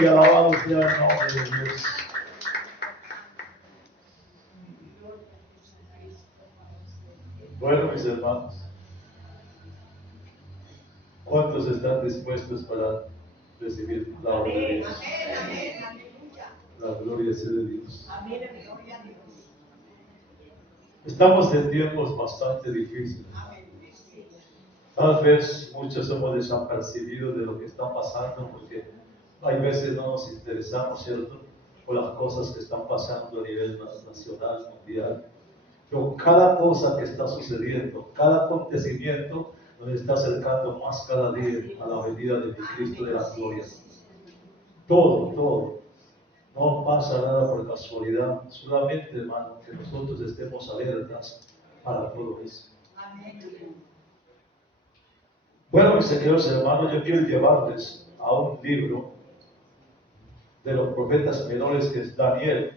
y alabado sea el nombre de Dios. Bueno, mis hermanos, ¿cuántos están dispuestos para recibir la obra de Dios? La gloria sea de Dios. Estamos en tiempos bastante difíciles. Tal vez muchos hemos desapercibido de lo que está pasando porque hay veces no nos interesamos, ¿cierto?, por las cosas que están pasando a nivel nacional, mundial. Pero cada cosa que está sucediendo, cada acontecimiento nos está acercando más cada día a la venida de Cristo de la gloria. Todo. No pasa nada por casualidad, solamente, hermano, que nosotros estemos alertas para todo eso. Bueno, mis queridos hermanos, yo quiero llevarles a un libro de los profetas menores que es Daniel.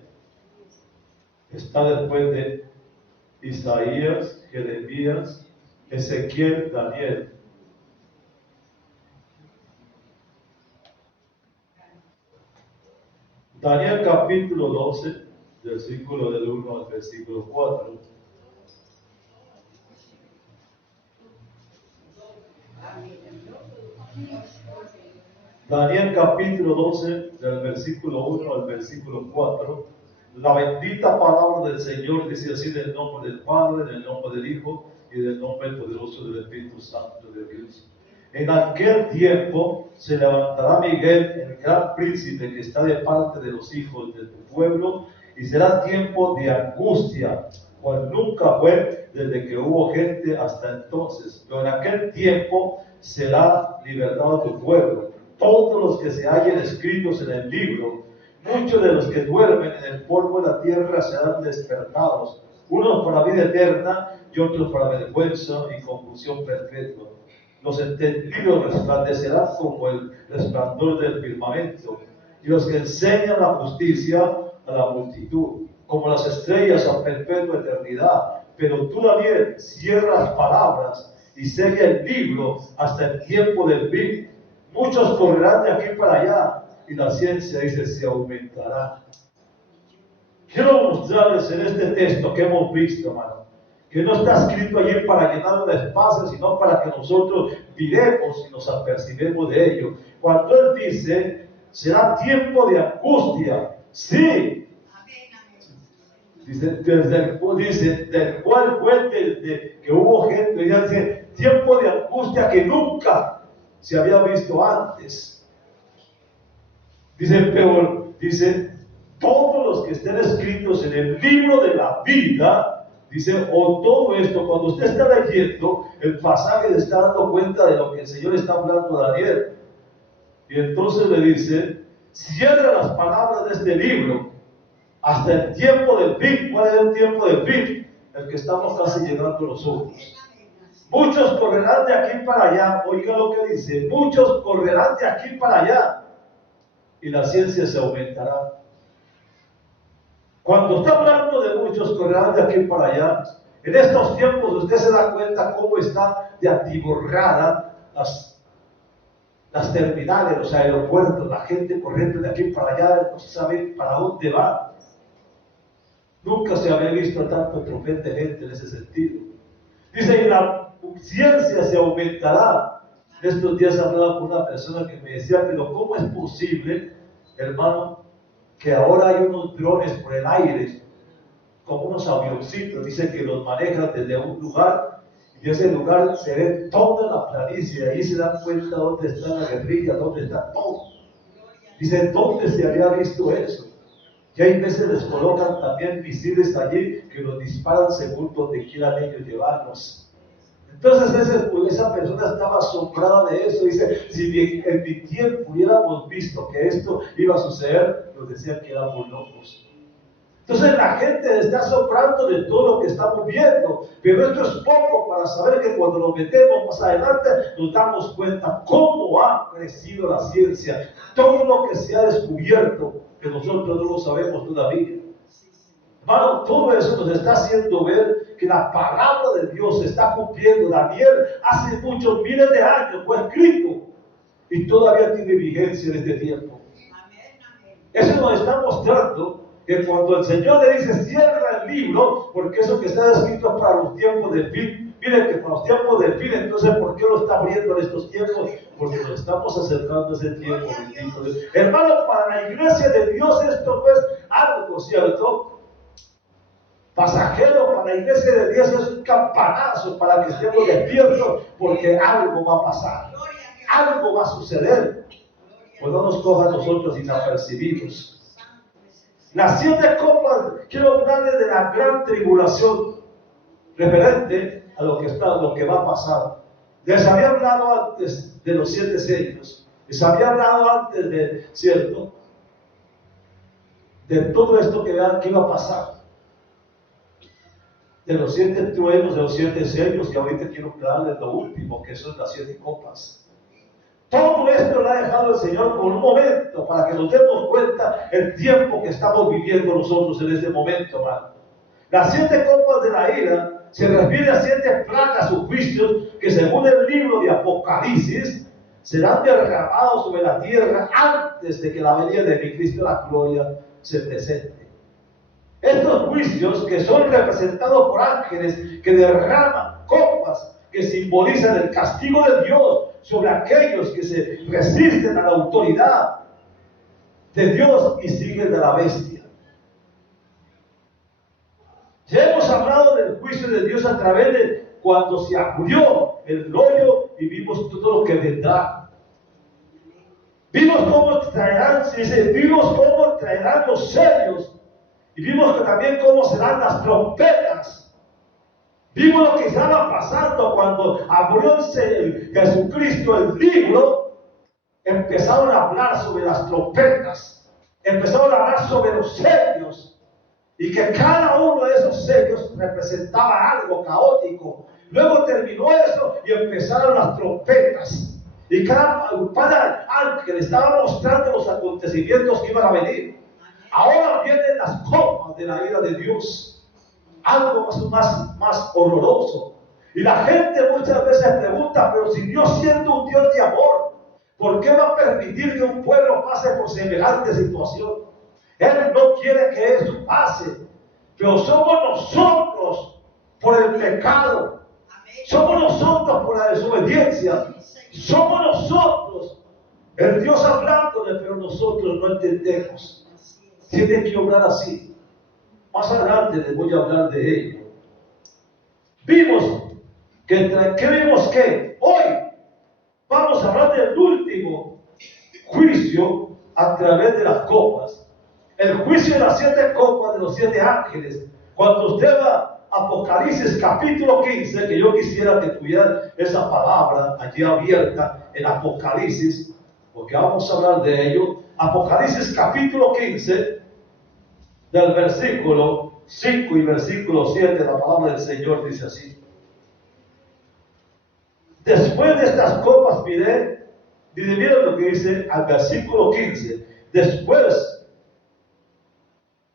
Está después de Isaías, Jeremías, Ezequiel, Daniel. Daniel capítulo 12, versículo del 1 al versículo 4. Daniel capítulo 12, del versículo 1 al versículo 4. La bendita palabra del Señor dice así: en el nombre del Padre, en el nombre del Hijo y del nombre poderoso del Espíritu Santo de Dios. En aquel tiempo se levantará Miguel, el gran príncipe que está de parte de los hijos de tu pueblo, y será tiempo de angustia, cual nunca fue desde que hubo gente hasta entonces. Pero en aquel tiempo será libertado tu pueblo. Todos los que se hallen escritos en el libro, muchos de los que duermen en el polvo de la tierra serán despertados, unos para vida eterna y otros para vergüenza y confusión perpetua. Los entendidos resplandecerán como el resplandor del firmamento, y los que enseñan la justicia a la multitud, como las estrellas a perpetua eternidad. Pero tú, Daniel, cierra las palabras y sella el libro hasta el tiempo del fin. Muchos correrán de aquí para allá, y la ciencia, dice, se aumentará. Quiero mostrarles en este texto que hemos visto, hermano, que no está escrito allí para llenar un espacio, sino para que nosotros miremos y nos apercibemos de ello. Cuando él dice, será tiempo de angustia, sí. Dice, del cual fue desde que hubo gente, dice, tiempo de angustia que nunca se había visto antes. Dice, todos los que estén escritos en el libro de la vida, dice, o todo esto, cuando usted está leyendo el pasaje, le está dando cuenta de lo que el Señor está hablando a Daniel. Y entonces le dice, cierra las palabras de este libro hasta el tiempo del fin. ¿Cuál es el tiempo del fin? El que estamos casi llegando nosotros. Muchos correrán de aquí para allá. Oiga lo que dice, muchos correrán de aquí para allá, y la ciencia se aumentará. Cuando está hablando de muchos correrán de aquí para allá, en estos tiempos usted se da cuenta cómo está de atiborrada las terminales, los aeropuertos, la gente corriendo de aquí para allá, no sabe para dónde va. Nunca se había visto tanto tropel de gente en ese sentido. Dice, y la ciencia se aumentará. Estos días hablaba con una persona que me decía, pero ¿cómo es posible, hermano, que ahora hay unos drones por el aire, como unos avioncitos? Dice que los manejan desde un lugar, y ese lugar se ve toda la planicie, y ahí se dan cuenta dónde está la guerrilla, dónde está todo. Dice, ¿dónde se había visto eso? Y hay veces les colocan también misiles allí que los disparan según donde quieran ellos llevarlos. Entonces esa persona estaba asombrada de eso. Dice, si en mi tiempo hubiéramos visto que esto iba a suceder, nos decían que éramos locos. Entonces la gente está asombrando de todo lo que estamos viendo, pero esto es poco para saber que cuando nos metemos más adelante nos damos cuenta cómo ha crecido la ciencia, todo lo que se ha descubierto, que nosotros no lo sabemos todavía. Hermano, todo eso nos está haciendo ver que la palabra de Dios se está cumpliendo. Daniel hace muchos miles de años fue escrito y todavía tiene vigencia en este tiempo. Eso nos está mostrando que cuando el Señor le dice cierra el libro, porque eso que está escrito es para los tiempos de fin, miren que para los tiempos de fin, entonces ¿por qué lo está abriendo en estos tiempos? Porque nos estamos acercando a ese tiempo, bendito Dios. Hermano, para la iglesia de Dios esto no es algo, ¿cierto?, pasajero. Para la iglesia de Dios es un campanazo para que estemos despiertos, porque algo va a pasar, algo va a suceder. Pues no nos coja a nosotros inapercibidos. Las 7 copas, quiero hablarles de la gran tribulación, referente a lo que va a pasar. Les había hablado antes de los 7 sellos, les había hablado antes de, ¿cierto?, de todo esto que iba a pasar, de los 7 truenos, de los 7 sellos, y ahorita quiero hablarles lo último, que son las 7 copas. Todo esto lo ha dejado el Señor por un momento, para que nos demos cuenta el tiempo que estamos viviendo nosotros en este momento, hermano. Las 7 copas de la ira se refiere a 7 plagas o juicios que, según el libro de Apocalipsis, serán derramados sobre la tierra antes de que la venida de mi Cristo la gloria se presente. Estos juicios, que son representados por ángeles que derraman copas que simbolizan el castigo de Dios sobre aquellos que se resisten a la autoridad de Dios y siguen a la bestia. Ya hemos hablado del juicio de Dios a través de cuando se abrió el rollo y vimos todo lo que vendrá. Vimos cómo traerán los sellos, y vimos que también cómo serán las trompetas. Vimos lo que estaba pasando cuando abrió Jesucristo el libro. Empezaron a hablar sobre las trompetas, empezaron a hablar sobre los sellos, y que cada uno de esos sellos representaba algo caótico. Luego terminó eso y empezaron las trompetas, y cada ángel estaba mostrando los acontecimientos que iban a venir. Ahora vienen las copas de la ira de Dios, algo más horroroso. Y la gente muchas veces pregunta, pero si Dios, siendo un Dios de amor, ¿por qué va a permitir que un pueblo pase por semejante situación? Él no quiere que eso pase, pero somos nosotros por el pecado, somos nosotros por la desobediencia, somos nosotros, el Dios hablándole, pero nosotros no entendemos. Tiene que obrar así. Más adelante les voy a hablar de ello. Vimos que hoy vamos a hablar del último juicio a través de las copas. El juicio de las 7 copas de los 7 ángeles. Cuando usted va a Apocalipsis capítulo 15, que yo quisiera que tuviera esa palabra allí abierta en Apocalipsis, porque vamos a hablar de ello. Apocalipsis capítulo 15, del versículo 5 y versículo 7, la palabra del Señor dice así: después de estas copas miré, y miren lo que dice al versículo 15, después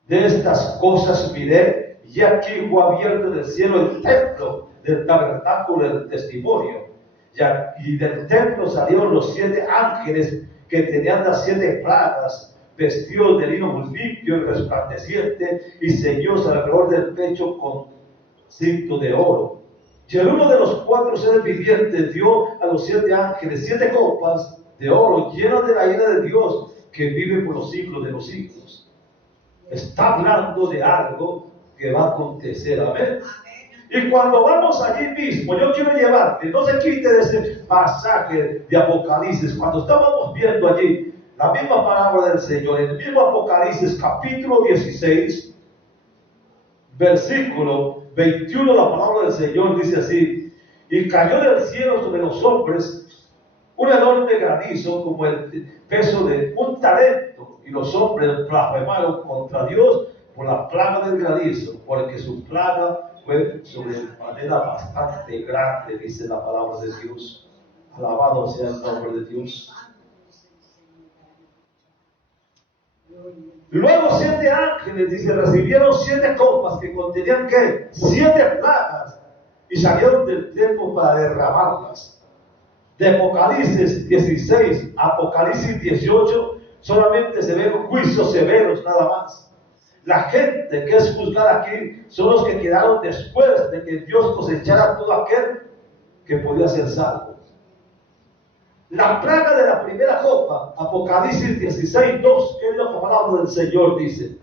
de estas cosas miré, y aquí fue abierto en el cielo el templo del tabernáculo del testimonio, y del templo salieron los 7 ángeles que tenían las 7 plagas, vestidos de lino muy limpio y resplandeciente, y ceñidos alrededor del pecho con cinto de oro. Y el uno de los 4 seres vivientes dio a los 7 ángeles 7 copas de oro llenas de la ira de Dios, que vive por los siglos de los siglos. Está hablando de algo que va a acontecer. Amén. Y cuando vamos allí mismo, yo quiero llevarte, no se quite de ese pasaje de Apocalipsis, cuando estábamos viendo allí la misma palabra del Señor, en el mismo Apocalipsis capítulo 16, versículo 21, la palabra del Señor dice así: y cayó del cielo sobre los hombres un enorme granizo como el peso de un talento, y los hombres blasfemaron contra Dios por la plaga del granizo, porque su plaga fue sobremanera bastante grande, dice la palabra de Dios. Alabado sea el nombre de Dios. Luego 7 ángeles, dice, recibieron 7 copas que contenían ¿qué? 7 plagas, y salieron del templo para derramarlas. De Apocalipsis 16 a Apocalipsis 18 solamente se ven juicios severos nada más. La gente que es juzgada aquí son los que quedaron después de que Dios cosechara todo aquel que podía ser salvo. La plaga de la primera copa, Apocalipsis 16:2, que es la palabra del Señor, dice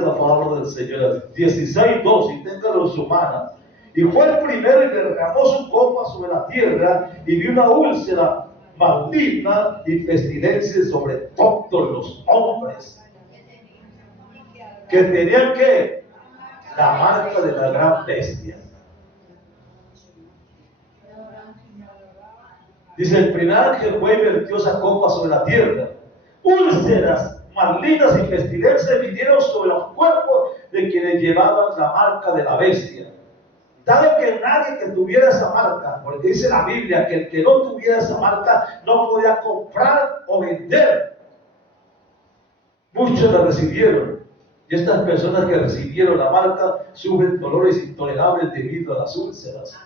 la palabra del Señor, 16:2, y téngalo en su mano. Y fue el primero y derramó su copa sobre la tierra, y vi una úlcera maligna y pestilencia sobre todos los hombres que tenían que la marca de la gran bestia. Dice, el primer ángel fue y vertió esa copa sobre la tierra. Úlceras malignas y pestilencias vinieron sobre los cuerpos de quienes llevaban la marca de la bestia. Dado que nadie que tuviera esa marca, porque dice la Biblia que el que no tuviera esa marca no podía comprar o vender. Muchos la recibieron, y estas personas que recibieron la marca sufren dolores intolerables debido a las úlceras.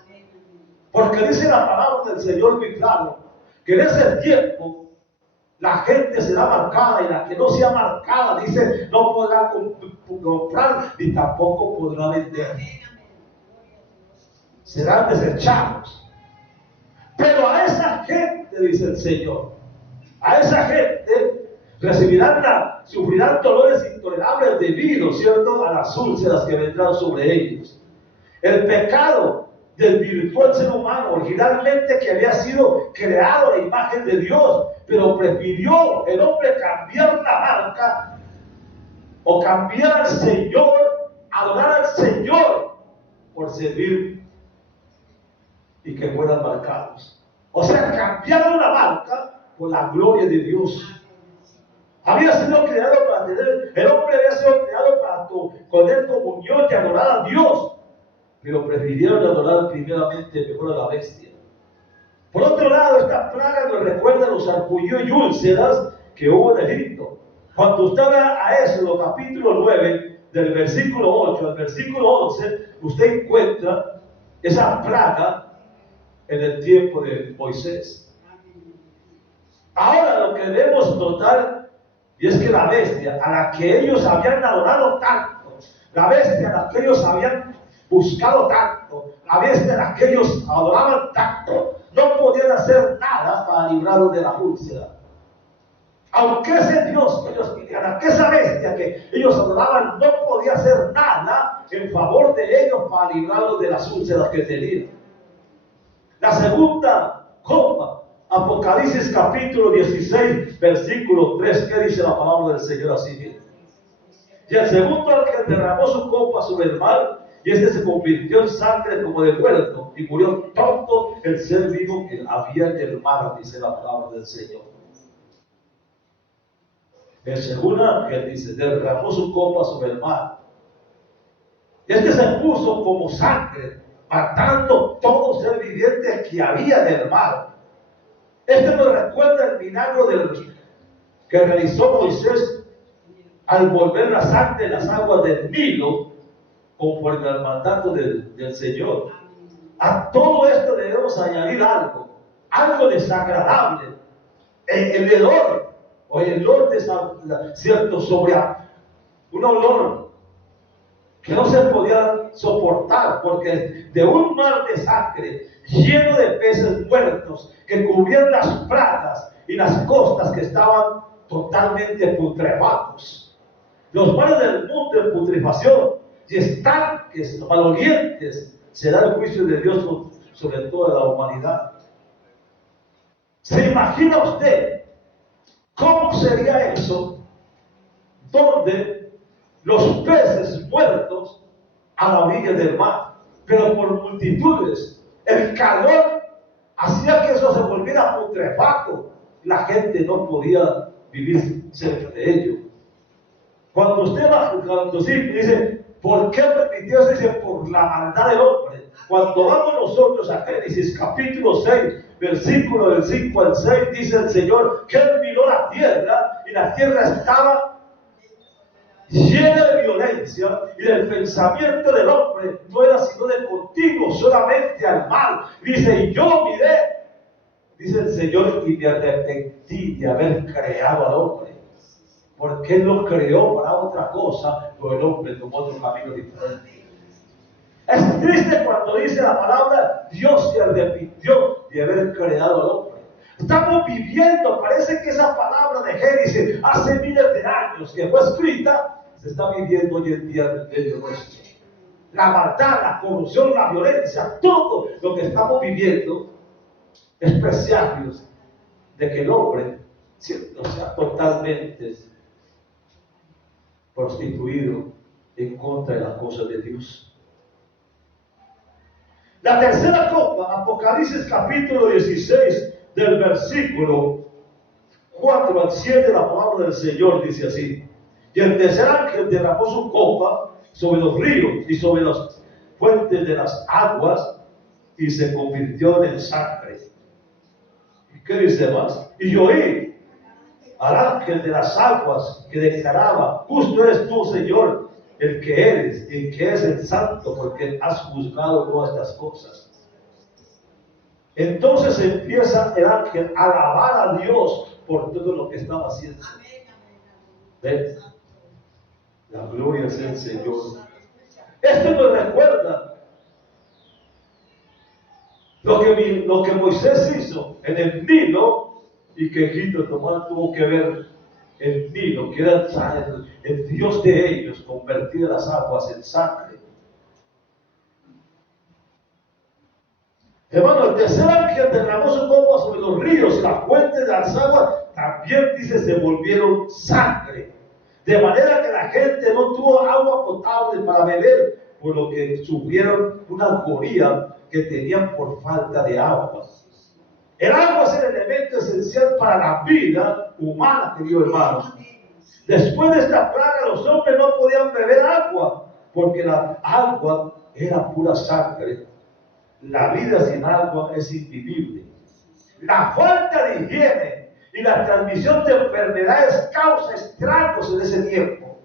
Porque dice la palabra del Señor muy claro, que en ese tiempo la gente será marcada, y la que no sea marcada, dice, no podrá comprar ni tampoco podrá vender. Serán desechados. Pero a esa gente, dice el Señor, a esa gente sufrirán dolores intolerables debido, ¿cierto?, a las úlceras que vendrán sobre ellos. El pecado desvirtuó al ser humano, originalmente que había sido creado a la imagen de Dios, pero prefirió el hombre cambiar la marca o cambiar al Señor, adorar al Señor por servir y que fueran marcados. O sea, cambiaron la marca por la gloria de Dios. Había sido creado para tener, el hombre había sido creado para tener comunión y adorar a Dios, pero prefirieron adorar primeramente mejor a la bestia. Por otro lado, esta plaga nos recuerda los sarpullidos y úlceras que hubo en Egipto. Cuando usted va a Éxodo capítulo 9, del versículo 8 al versículo 11, usted encuentra esa plaga en el tiempo de Moisés. Ahora lo que debemos notar, y es que la bestia a la que ellos habían adorado tanto, la bestia a la que ellos habían buscado tanto, la bestia a la que ellos adoraban tanto, no podían hacer nada para librarlos de la úlcera. Aunque ese Dios que ellos querían, que esa bestia que ellos adoraban, no podía hacer nada en favor de ellos para librarlos de las úlceras que tenían. La segunda copa, Apocalipsis capítulo 16, versículo 3, ¿qué dice la palabra del Señor así mismo? Y el segundo ángel derramó su copa sobre el mar, y este se convirtió en sangre como de muerto, y murió todo el ser vivo que había en el mar, dice la palabra del Señor. El segundo ángel dice, derramó su copa sobre el mar. Y este se puso como sangre, matando todo ser viviente que había en el mar. Este nos recuerda el milagro que realizó Moisés al volver la sangre de las aguas del Nilo, conforme al mandato del Señor. A todo esto debemos añadir algo desagradable, el hedor, o el olor cierto, sobre un olor que no se podía soportar, porque de un mar de sangre lleno de peces muertos que cubrían las playas y las costas que estaban totalmente putrefactos. Los mares del mundo en putrefacción y estanques malolientes, será el juicio de Dios sobre toda la humanidad. ¿Se imagina usted cómo sería eso? Donde los peces muertos a la orilla del mar, pero por multitudes. El calor hacía que eso se volviera putrefacto. La gente no podía vivir cerca de ello. Cuando usted va, cuando sí, dice, ¿por qué permitió eso? Dice, por la maldad del hombre. Cuando vamos nosotros a Génesis capítulo 6, versículo del 5 al 6, dice el Señor que Él miró la tierra, y la tierra estaba llena de violencia, y del pensamiento del hombre no era sino de continuo solamente al mal. Dice, y yo miré, dice Señor, y me arrepentí de haber creado al hombre. Porque Él lo creó para otra cosa, pero el hombre tomó otro camino diferente. Es triste cuando dice la palabra, Dios se arrepintió de haber creado al hombre. Estamos viviendo, parece que esa palabra de Génesis hace miles de años que fue escrita, se está viviendo hoy en día en el medio nuestro. La maldad, la corrupción, la violencia, todo lo que estamos viviendo es presagios de que el hombre no sea totalmente prostituido en contra de las cosas de Dios. La tercera copa, Apocalipsis capítulo 16, del versículo 4 al 7, la palabra del Señor dice así: y el tercer ángel derramó su copa sobre los ríos y sobre las fuentes de las aguas, y se convirtió en sangre. ¿Y qué dice más? Y yo oí al ángel de las aguas que declaraba: justo eres tú, Señor, el que eres, el que es el santo, porque has juzgado todas estas cosas. Entonces empieza el ángel a alabar a Dios por todo lo que estaba haciendo. ¿Ven? La gloria es el Señor. Esto nos recuerda lo que Moisés hizo en el Nilo, y que Egipto tuvo que ver el Nilo, que era el Dios de ellos, convertir las aguas en sangre. Hermano, el tercer ángel derramó su copa sobre los ríos y las fuentes de las aguas, también dice, se volvieron sangre. De manera que la gente no tuvo agua potable para beber, por lo que sufrieron una agonía que tenían por falta de agua. El agua es el elemento esencial para la vida humana, querido hermano. Después de esta plaga, los hombres no podían beber agua, porque la agua era pura sangre. La vida sin agua es invivible. La falta de higiene y la transmisión de enfermedades causa estragos en ese tiempo,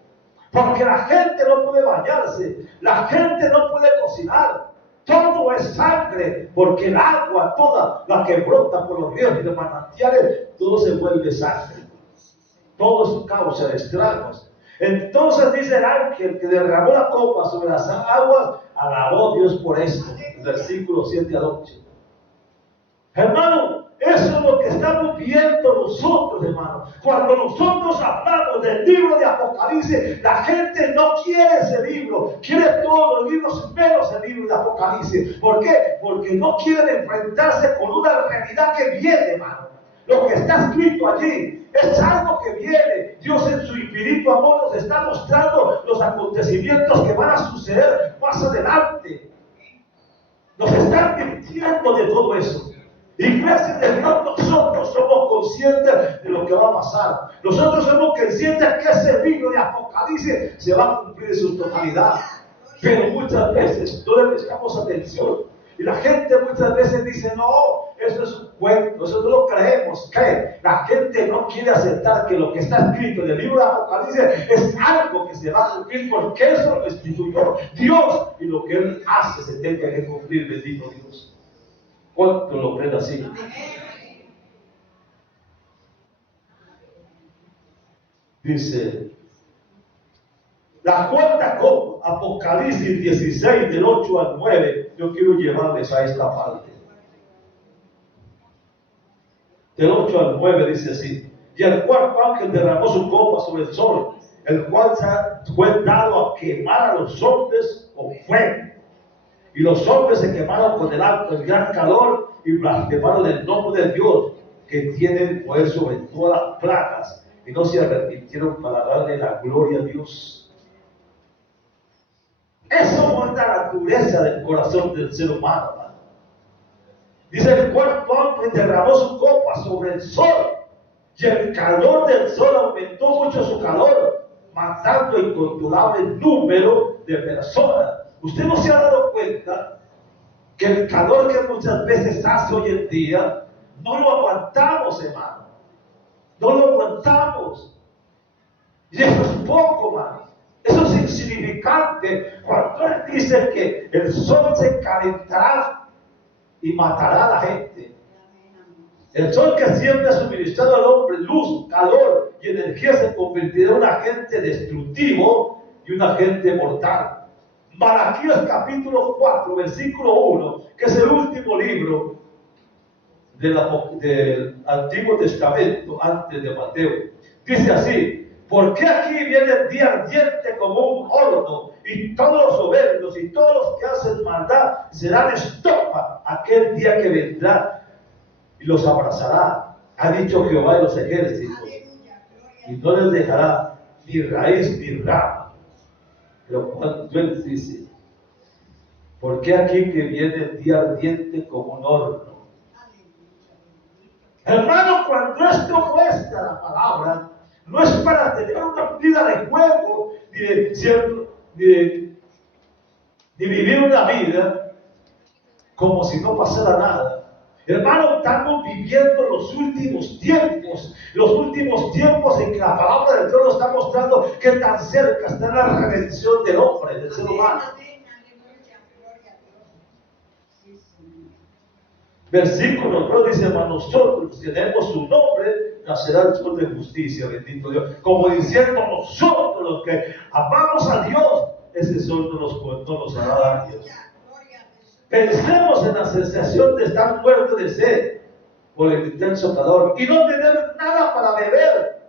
porque la gente no puede bañarse, la gente no puede cocinar. Todo es sangre, porque el agua, toda la que brota por los ríos y los manantiales, todo se vuelve sangre. Todo es causa de estragos. Entonces dice el ángel que derramó la copa sobre las aguas, alabó a Dios por esto. Versículo 7 al 8. Hermano, eso es lo que estamos viendo nosotros, hermano. Cuando nosotros hablamos del libro de Apocalipsis, la gente no quiere ese libro, quiere todos los libros menos el libro de Apocalipsis. ¿Por qué? Porque no quieren enfrentarse con una realidad que viene, hermano. Lo que está escrito allí es algo que viene. Dios en su infinito amor nos está mostrando los acontecimientos que van a suceder más adelante. Nos está advirtiendo de todo eso. Iglesia de Dios, nosotros somos conscientes de lo que va a pasar. Nosotros somos conscientes que ese libro de Apocalipsis se va a cumplir en su totalidad. Pero muchas veces no le prestamos atención. Y la gente muchas veces dice, no, eso es un cuento, eso no lo creemos. ¿Qué? La gente no quiere aceptar que lo que está escrito en el libro de Apocalipsis es algo que se va a cumplir, porque eso lo instituyó Dios, y lo que Él hace se tiene que cumplir, bendito Dios. ¿Cuánto lo creen así? Dice la cuarta copa, Apocalipsis 16, del 8 al 9. Yo quiero llevarles a esta parte. Del 8 al 9 dice así: y el cuarto ángel derramó su copa sobre el sol, el cual fue dado a quemar a los hombres con fuego. Y los hombres se quemaron con el gran calor y blasfemaron el nombre de Dios, que tiene el poder sobre todas las plagas, y no se arrepintieron para darle la gloria a Dios. Eso muestra la naturaleza del corazón del ser humano, hermano. Dice: el cuarto ángel derramó su copa sobre el sol, y el calor del sol aumentó mucho su calor, matando incontrolable número de personas. ¿Usted no se ha dado cuenta que el calor que muchas veces hace hoy en día no lo aguantamos, hermano? No lo aguantamos. Y eso es poco, hermano. Eso es insignificante. Cuando Él dice que el sol se calentará y matará a la gente, El sol que siempre ha suministrado al hombre luz, calor y energía se convertirá en un agente destructivo y un agente mortal. Malaquías capítulo 4, versículo 1, que es el último libro del Antiguo Testamento antes de Mateo. Dice así: porque aquí viene el día ardiente como un horno, y todos los soberbios y todos los que hacen maldad serán estopa aquel día que vendrá y los abrazará, ha dicho Jehová de los ejércitos, y no les dejará ni raíz ni rama. Pero cuando él dice, porque aquí que viene el día ardiente como un horno. Hermano, cuando esto muestra la palabra, no es para tener una vida de juego, ni vivir una vida como si no pasara nada. Hermano, estamos viviendo los últimos tiempos en que la palabra de Dios nos está mostrando que tan cerca está la redención del hombre, del ser humano. Versículo 2 dice: mas nosotros tenemos su nombre, nacerá el sol de justicia, bendito Dios. Como diciendo, nosotros los que amamos a Dios, ese sol no nos hará daño. Pensemos en la sensación de estar muertos de sed por el intenso calor y no tener nada para beber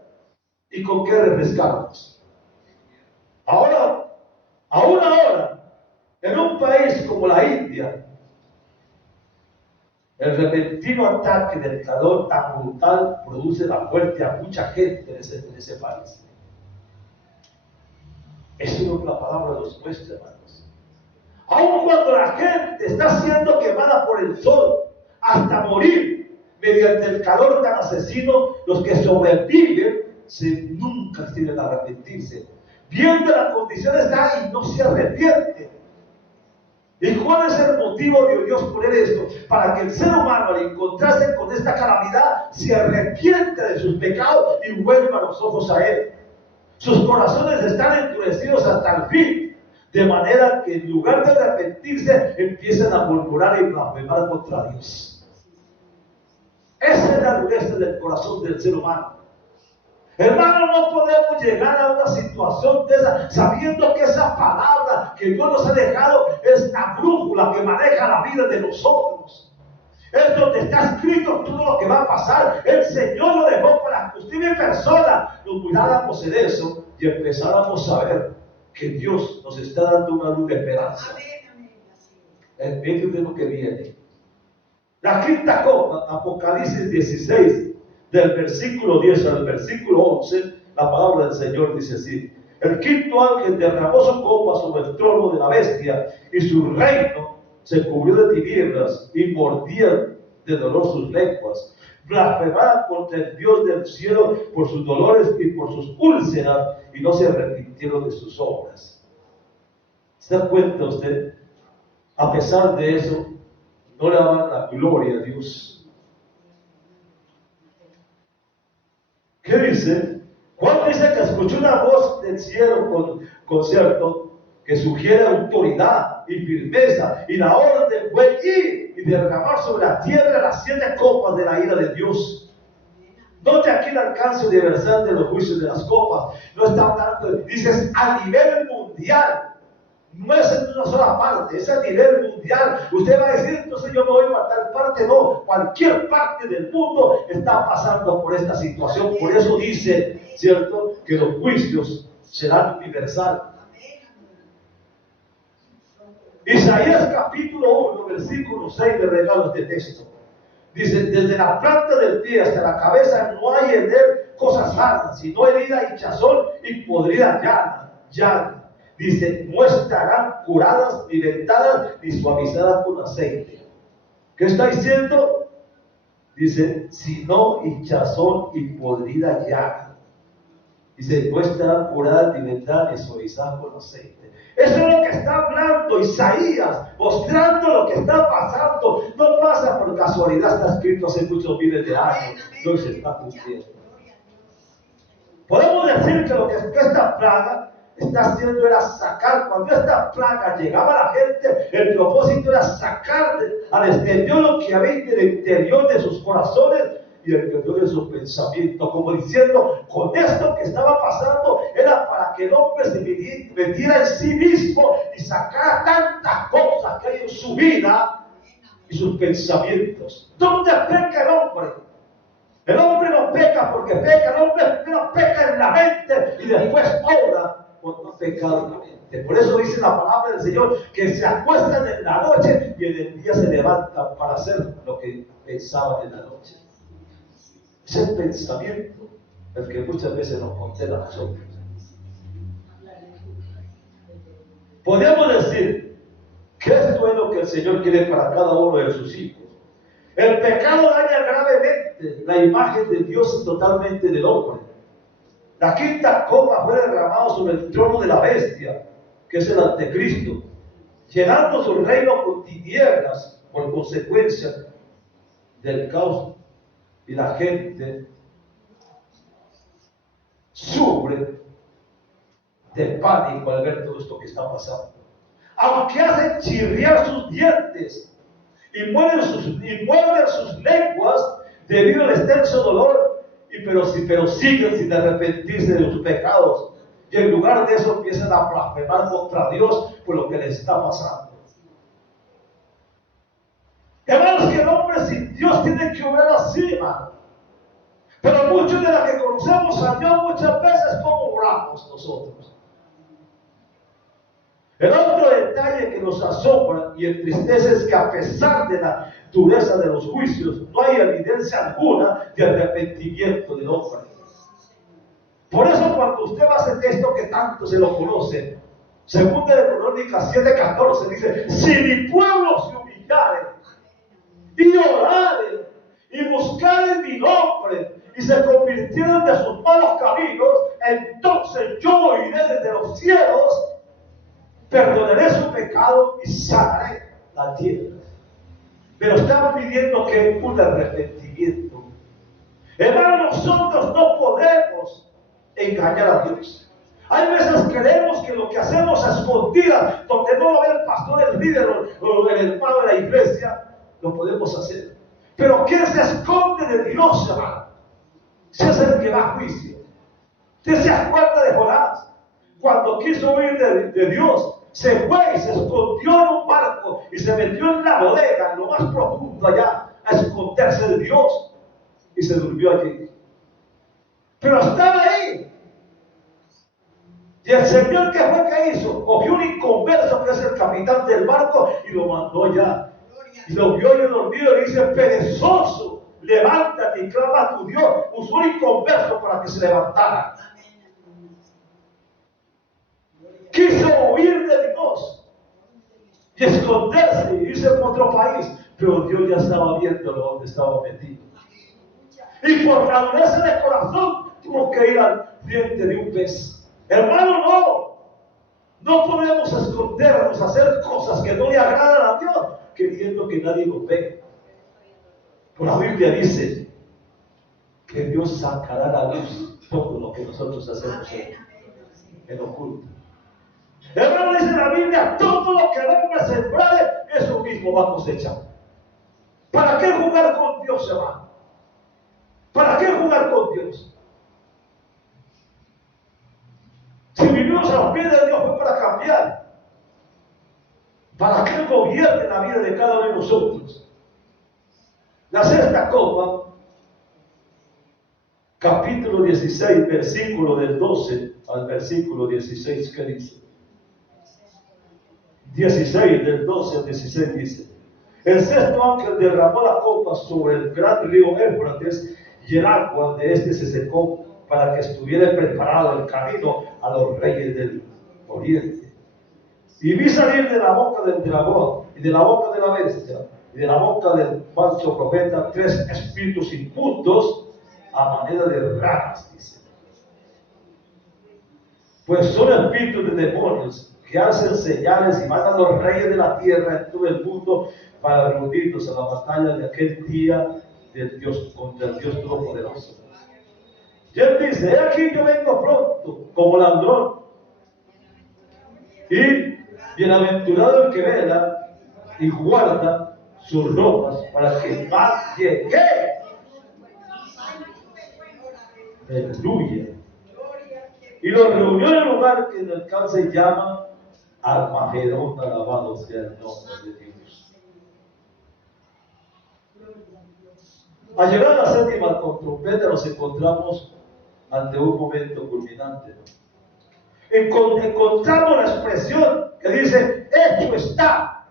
y con qué refrescarnos. Aún ahora, en un país como la India, el repentino ataque del calor tan brutal produce la muerte a mucha gente en ese país. Eso es lo que la palabra nos muestra, hermanos. Aun cuando la gente está siendo quemada por el sol hasta morir mediante el calor tan asesino, los que sobreviven nunca tienen a arrepentirse. Viendo la condición está y no se arrepiente. ¿Y cuál es el motivo de Dios poner esto? Para que el ser humano, al encontrarse con esta calamidad, se arrepiente de sus pecados y vuelva los ojos a Él. Sus corazones están endurecidos hasta el fin, de manera que en lugar de arrepentirse, empiezan a murmurar y blasfemar contra Dios. Esa es la dureza del corazón del ser humano. Hermano, no podemos llegar a una situación de esa sabiendo que esa palabra que Dios nos ha dejado es la brújula que maneja la vida de nosotros. Es donde está escrito todo lo que va a pasar. El Señor lo dejó para que usted y persona nos cuidáramos en eso y empezáramos a ver que Dios nos está dando una luz de esperanza en medio de lo que viene. La quinta copa, Apocalipsis 16, del versículo 10 al versículo 11, la palabra del Señor dice así: el quinto ángel derramó su copa sobre el trono de la bestia, y su reino se cubrió de tinieblas, y mordían de dolor sus lenguas. Blasfemaban contra el Dios del cielo por sus dolores y por sus úlceras, y no se arrepintieron de sus obras. ¿Se da cuenta usted? A pesar de eso, no le daban la gloria a Dios. ¿Qué dice? Juan dice que escuchó una voz del cielo con concierto que sugiere autoridad y firmeza, y la orden fue ir y derramar sobre la tierra las 7 copas de la ira de Dios. Note aquí el alcance universal de los juicios de las copas. No está hablando, dices, a nivel mundial. No es en una sola parte, es a nivel mundial. Usted va a decir, entonces yo me voy para tal parte. No, cualquier parte del mundo está pasando por esta situación. Por eso dice, ¿cierto?, que los juicios serán universales. Isaías capítulo 1, versículo 6, le regalo este texto. Dice: desde la planta del pie hasta la cabeza no hay en él cosas sanas, sino herida, hinchazón y podrida llana. Dice: no estarán curadas, ni vendadas, ni suavizadas con aceite. ¿Qué está diciendo? Dice: sino hinchazón y podrida llaga. Dice: no estarán curadas, ni vendadas, ni suavizadas con aceite. Eso es lo que está hablando Isaías, mostrando lo que está pasando. No pasa por casualidad, está escrito hace muchos miles de años. Hoy se está cumpliendo. Podemos decir que lo que esta plaga está haciendo era sacar. Cuando esta plaga llegaba a la gente, el propósito era sacar al exterior lo que había en el interior de sus corazones, y engañó de su pensamiento, como diciendo, con esto que estaba pasando era para que el hombre se metiera en sí mismo y sacara tantas cosas que hay en su vida y sus pensamientos. ¿Dónde peca el hombre? El hombre no peca porque peca, el hombre no peca en la mente y después obra por no pecar en la mente. Por eso dice la palabra del Señor que se acuestan en la noche y en el día se levantan para hacer lo que pensaban en la noche. Es el pensamiento el que muchas veces nos condena a nosotros. Podríamos decir que esto es lo que el Señor quiere para cada uno de sus hijos. El pecado daña gravemente la imagen de Dios totalmente del hombre. La quinta copa fue derramada sobre el trono de la bestia, que es el anticristo, llenando su reino con tinieblas por consecuencia del caos, y la gente sufre de pánico al ver todo esto que está pasando. Aunque hacen chirriar sus dientes y mueven sus lenguas debido al extenso dolor, pero siguen sin arrepentirse de sus pecados, y en lugar de eso empiezan a blasfemar contra Dios por lo que les está pasando. Hermanos, que el hombre sin Dios tiene que obrar así, hermano. Pero muchos de los que conocemos a Dios muchas veces, ¿cómo obramos nosotros? El otro detalle que nos asombra y entristece es que a pesar de la dureza de los juicios, no hay evidencia alguna de arrepentimiento del hombre. Por eso cuando usted va a ese texto que tanto se lo conoce, Segunda de Crónicas 7:14 dice, si mi pueblo se humillare y orare y buscare mi nombre y se convirtieron de sus malos caminos, entonces yo oiré desde los cielos, perdonaré su pecado y sanaré la tierra. Pero están pidiendo que un arrepentimiento. Hermanos, nosotros no podemos engañar a Dios. Hay veces creemos que lo que hacemos a escondidas, donde no lo ve el pastor, el líder o el hermano de la iglesia, lo podemos hacer. Pero ¿quién se esconde de Dios, hermano? Si es el que va a juicio. ¿Usted se acuerda de Jonás? Cuando quiso huir de Dios, se fue y se escondió en un barco y se metió en la bodega, en lo más profundo allá, a esconderse de Dios, y se durmió allí. Pero estaba ahí. Y el Señor, ¿qué fue que hizo? Cogió un inconverso que es el capitán del barco y lo mandó allá. Y lo vio y dormido y le dice, perezoso, levántate y clama a tu Dios. Usó un inconverso para que se levantara. Quiso huir de Dios y esconderse y irse a otro país, pero Dios ya estaba viendo donde estaba metido. Y por la dureza de corazón tuvo que ir al diente de un pez. Hermano, no podemos escondernos, hacer cosas que no le agradan a Dios, queriendo que nadie nos vea. Por la Biblia dice que Dios sacará a la luz todo lo que nosotros hacemos en oculto. Hermano, dice la Biblia, todo lo que el hombre sembrare, eso mismo va a cosechar. ¿Para qué jugar con Dios, hermano? ¿Para qué jugar con Dios? Si vivimos a los pies de Dios fue para cambiar. Para que Él gobierne la vida de cada uno de nosotros. La sexta copa, capítulo 16, versículo del 12 al versículo 16, ¿qué dice? 16, del 12 al 16 dice, el sexto ángel derramó la copa sobre el gran río Éufrates y el agua de este se secó para que estuviera preparado el camino a los reyes del oriente. Y vi salir de la boca del dragón y de la boca de la bestia y de la boca del falso profeta 3 espíritus inmundos a manera de ranas, dice. Pues son espíritus de demonios que hacen señales y matan a los reyes de la tierra en todo el mundo para reunirnos a la batalla de aquel día del Dios, contra el Dios Todopoderoso. Y él dice, he aquí yo vengo pronto como ladrón, y bienaventurado el que vela y guarda sus ropas para que más llegue Aleluya. Y lo reunió en el lugar que en el cual se llama Armagedón, alabado sea el nombre de Dios. Al llegar a la séptima con trompeta nos encontramos ante un momento culminante. Encontramos la expresión que dice, hecho está,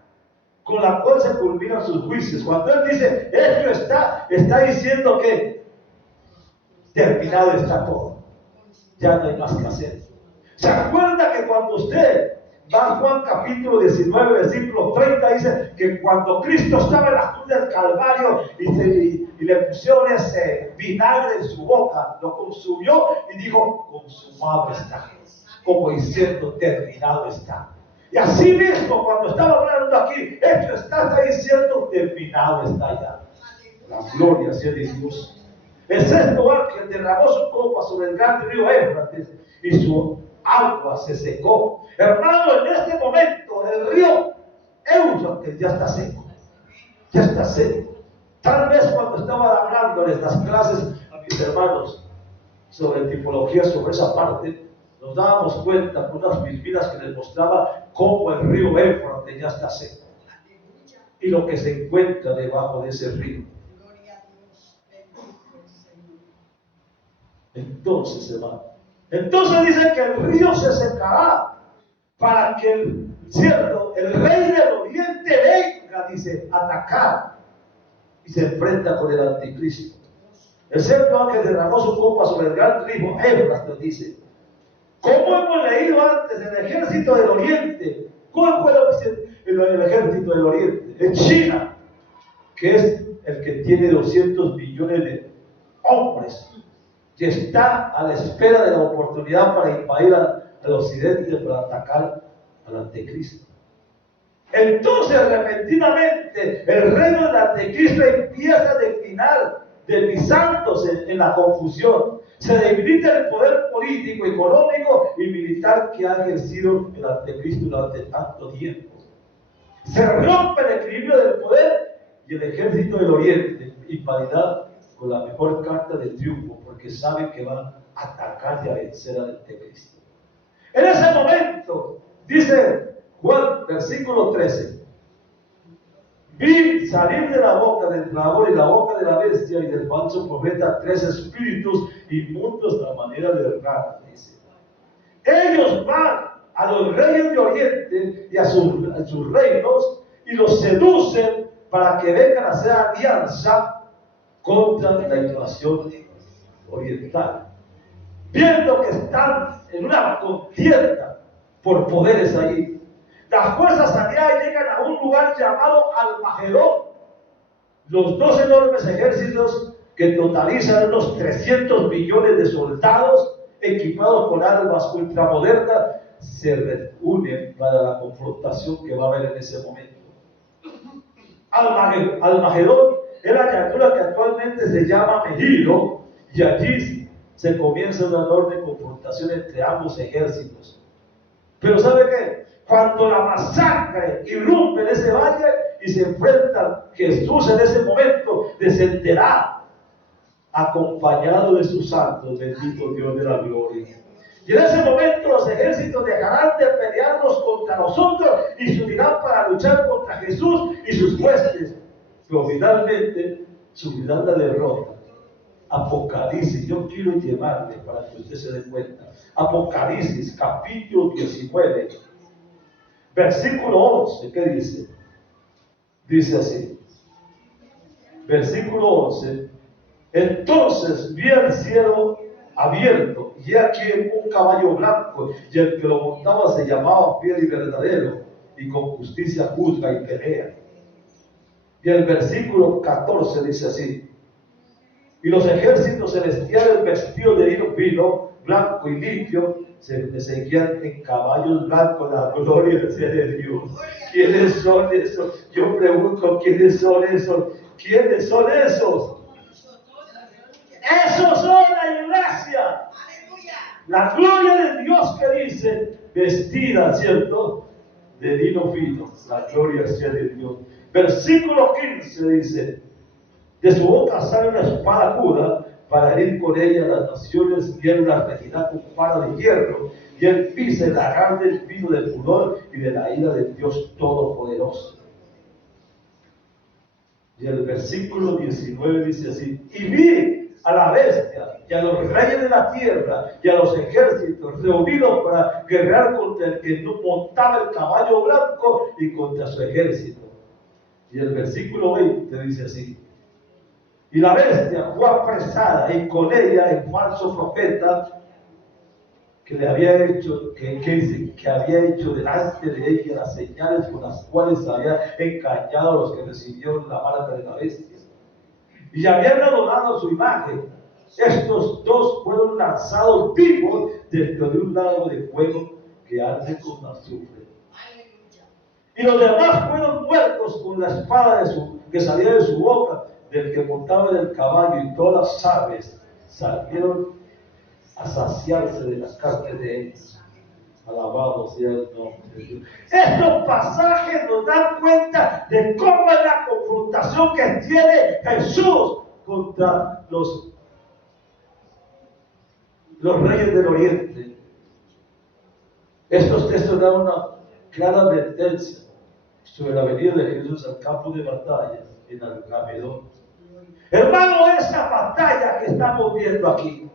con la cual se culminan sus juicios. Cuando él dice, hecho está, está diciendo que terminado está todo. Ya no hay más que hacer. ¿Se acuerda que cuando usted va a Juan capítulo 19, versículo 30, dice que cuando Cristo estaba en la cruz del Calvario y le pusieron ese vinagre en su boca, lo consumió y dijo, consumado está, como diciendo, terminado está. Y así mismo, cuando estaba hablando aquí, hecho está diciendo, terminado está ya. La gloria sea de Dios. El sexto ángel derramó su copa sobre el gran río Éufrates y su agua se secó. Hermano, en este momento el río Éufrates ya está seco. Ya está seco. Tal vez cuando estaba hablándoles las clases a mis hermanos sobre tipología, sobre esa parte, nos dábamos cuenta con unas vidas que les mostraba cómo el río Éufrates ya está seco. Y lo que se encuentra debajo de ese río. Entonces, hermano, entonces dice que el río se secará para que el rey del oriente venga, dice, a atacar y se enfrenta con el anticristo. El sexto ángel derramó su copa sobre el gran río Éufrates, dice. Como hemos leído antes, el ejército del oriente, ¿cuál fue lo que dice el ejército del oriente? En China, que es el que tiene 200 millones de hombres. Y está a la espera de la oportunidad para invadir al occidente, para atacar al anticristo. Entonces, repentinamente, el reino del anticristo empieza a declinar, deslizándose en la confusión. Se debilita el poder político, económico y militar que ha ejercido el anticristo durante tanto tiempo. Se rompe el equilibrio del poder y el ejército del oriente invadirá con la mejor carta de triunfo, porque saben que van a atacar y a vencer al anticristo. En ese momento, dice Juan, versículo 13, vi salir de la boca del dragón y la boca de la bestia y del falso profeta 3 espíritus inmundos a la manera de rana, dice. Ellos van a los reyes de Oriente y a sus reinos y los seducen para que vengan a hacer alianza contra la invasión oriental, viendo que están en una contienda por poderes allí. Las fuerzas aliadas llegan a un lugar llamado Armagedón. Los dos enormes ejércitos que totalizan unos 300 millones de soldados equipados con armas ultramodernas se reúnen para la confrontación que va a haber en ese momento. Armagedón es la llanura que actualmente se llama Megiddo, y allí se comienza una enorme confrontación entre ambos ejércitos. Pero ¿sabe qué? Cuando la masacre irrumpe en ese valle y se enfrenta Jesús en ese momento, descenderá acompañado de sus santos, bendito Dios de la gloria. Y en ese momento los ejércitos dejarán de pelearnos contra nosotros y se unirán para luchar contra Jesús y sus huestes. Pero finalmente sufrirán la derrota. Apocalipsis, yo quiero llevarle para que usted se dé cuenta. Apocalipsis, capítulo 19, versículo 11, ¿qué dice? Dice así, versículo 11, entonces vi el cielo abierto, y aquí un caballo blanco, y el que lo montaba se llamaba Fiel y Verdadero, y con justicia juzga y pelea. Y el versículo 14 dice así, y los ejércitos celestiales vestidos de lino fino, blanco y limpio, se seguían en caballos blancos. La gloria sea de Dios. ¿Quiénes son esos? Yo pregunto, ¿quiénes son esos? ¿Quiénes son esos? Esos son la iglesia. La gloria de Dios que dice, vestida, ¿cierto?, de lino fino. La gloria sea de Dios. Versículo 15 dice, de su boca sale una espada aguda para herir con ella las naciones, y él las regirá con vara de hierro, y él pisa el lagar del vino del furor y de la ira del Dios Todopoderoso. Y el versículo 19 dice así: y vi a la bestia y a los reyes de la tierra y a los ejércitos reunidos para guerrear contra el que no montaba el caballo blanco y contra su ejército. Y el versículo 20 dice así: y la bestia fue apresada, y con ella el falso profeta que le había hecho, que había hecho delante de ella las señales con las cuales había engañado a los que recibieron la marca de la bestia. Y habían adorado su imagen. Estos dos fueron lanzados vivos dentro de un lago de fuego que arde con azufre. Y los demás fueron muertos con la espada que salía de su boca, del que montaba en el caballo, y todas las aves salieron a saciarse de las carnes de ellos. Alabado sea el nombre de Dios. Estos pasajes nos dan cuenta de cómo es la confrontación que tiene Jesús contra los reyes del oriente. Estos textos dan una clara advertencia sobre la venida de Jesús al campo de batalla en Armagedón. Hermano, esa batalla que estamos viendo aquí,